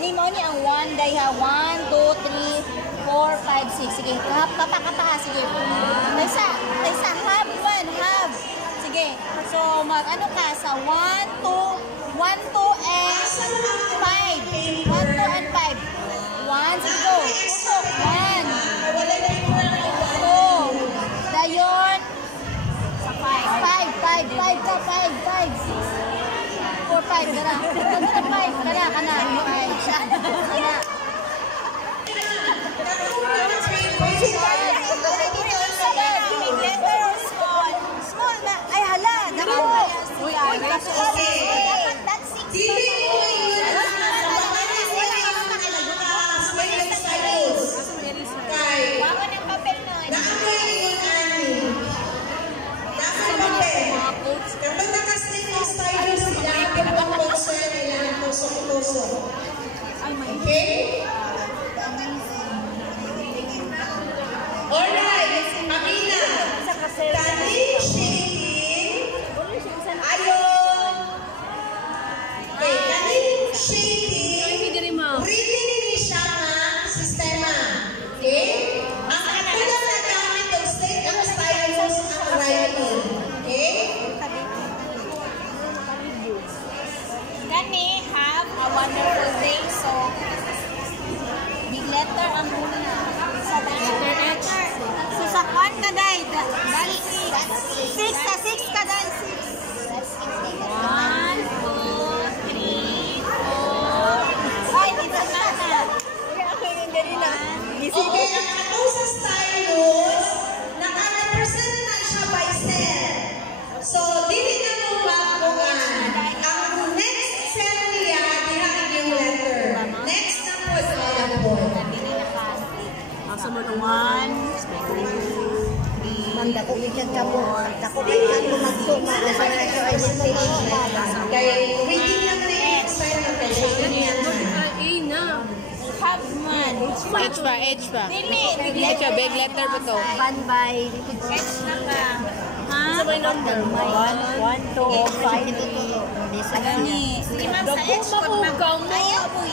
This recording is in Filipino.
Kani mo ni ang 1 day ha. 1, 2, 3, 4, 5, 6. Sige, kapaka ha. Sige. Taysa, have man, have. Sige. So, mag-ano ka sa 1, 2, and 5. 1, 2, and 5. 1, sige go. Tusok, 1. 2. Dayon. Sa 5. 5. 4, 5. Kana. Kana. 5. Siya. Kana. Small na. Ay, hala. Dako. Uy, dapat 6. Okay? Alright, Amina. Kaning shading. Ayon. Okay, kaning shading. Reading ni siya nga sistema. Okay? Ang akula na gamit ng state of stylus ang writing. Okay? Kani have a wonderful day. So, big letter ang muna. Sa letter H. So, sa 1 ka day. Dali 6. Sa 6 ka day. 1, 2, 3, 4. Ay, dito na na. Ako yung dali na. Okay, ang ato sa stylus, naka-represent na siya by cell. So, dili na mo makuhaan. Ang next cell niya, diha yung letter. Next na po, ayan po. Sumod 1, 2, 3. Mandako yung ka mo. Dako kayo ang magtuma. Kaya, reading lang na yung style na Have man. H pa. Dili, big H letter. big letter ba to? Ban by H na ka. Ha? Sa may number? 1, 2, 5. Gani. Sige ma'am, sa H. Ayaw po.